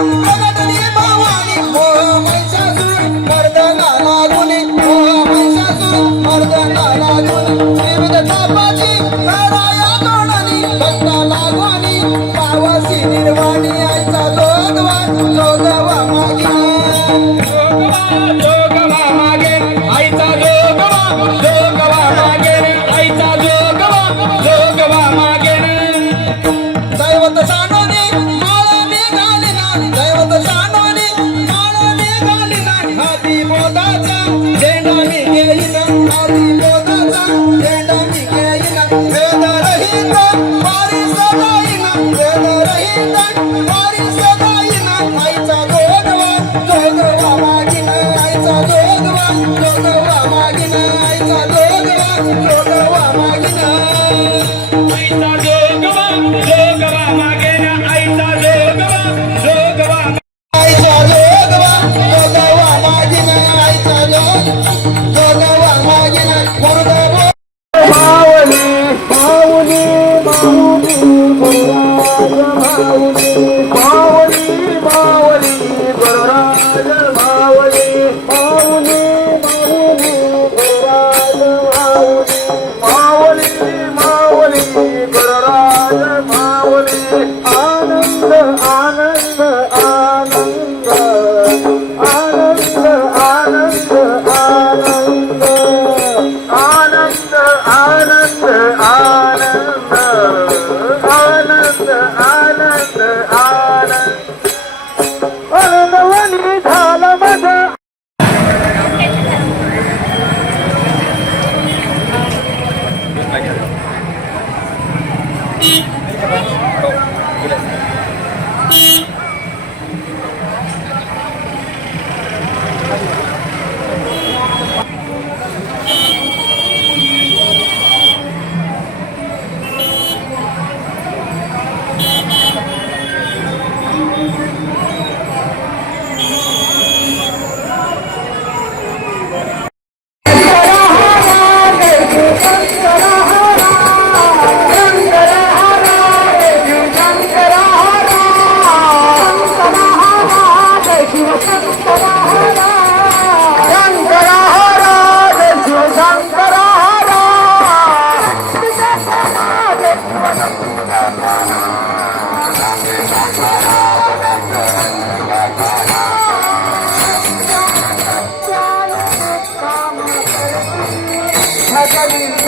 Música Calle.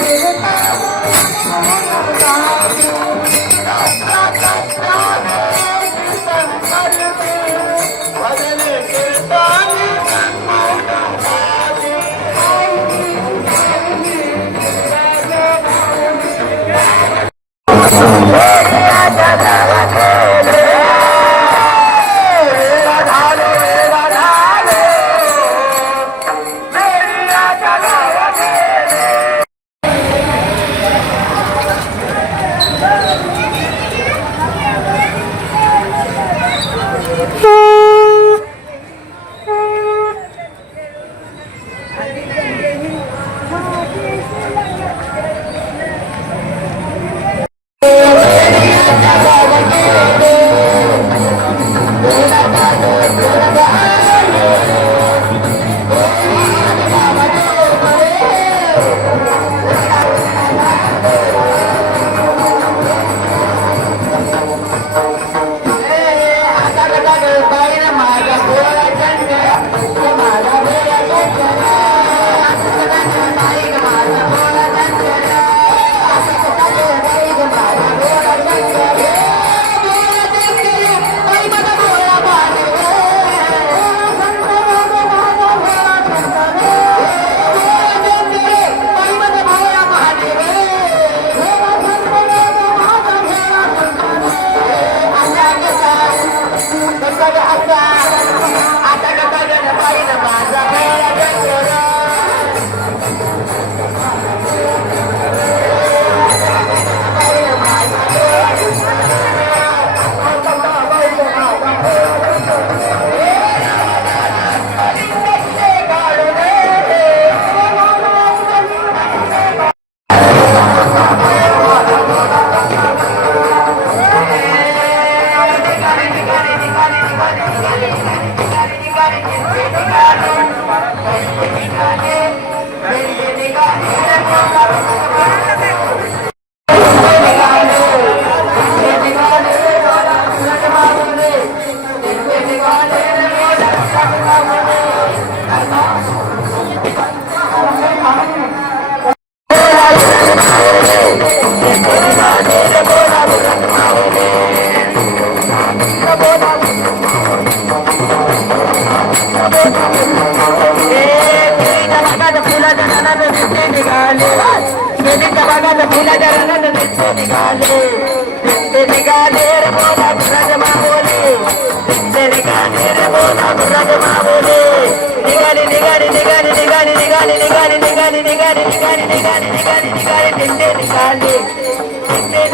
నిగాలి నిగాలి నిగాలి నిగాలి నిగాలి నిగాలి నిగాలి నిగాలి నిగాలి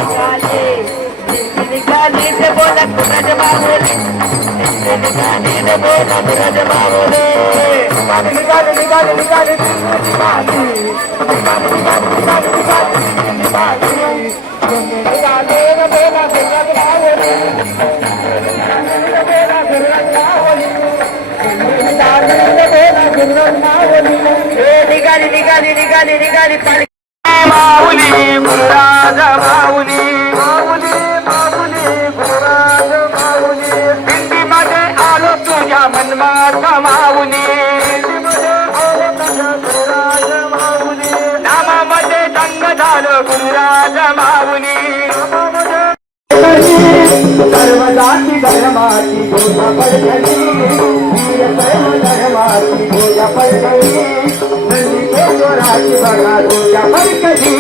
నిగాలి నీడబోలకు రజమాములే నిన్నుగా నీడబోలకు రజమాములే నిగాలి నిగాలి నిగాలి నిగాలి నిగాలి పడి మావుని మురాజ మావుని మావుని మావుని तुझ्या मनमात माऊली. नामामध्ये दंग झालो गुरुराज माऊली. सर्व जाती धर्माची पूजा पडली. सर्व धर्माची पूजा पडली. बघा पूजा पडली.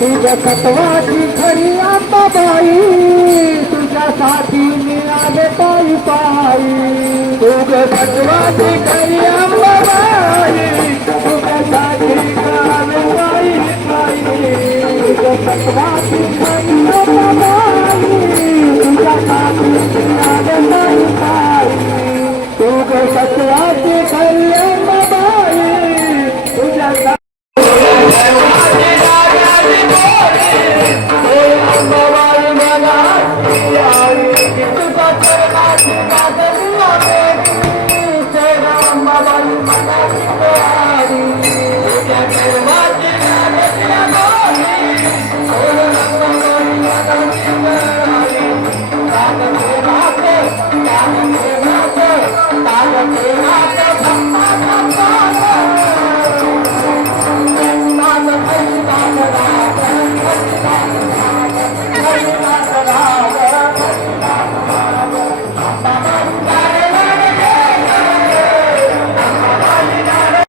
तुझ्या सत्वाची खरी आता आंबाबाई तुझ्यासाठी मी आले पायी पायी. तुझ्या सत्वाची खरी Thank you.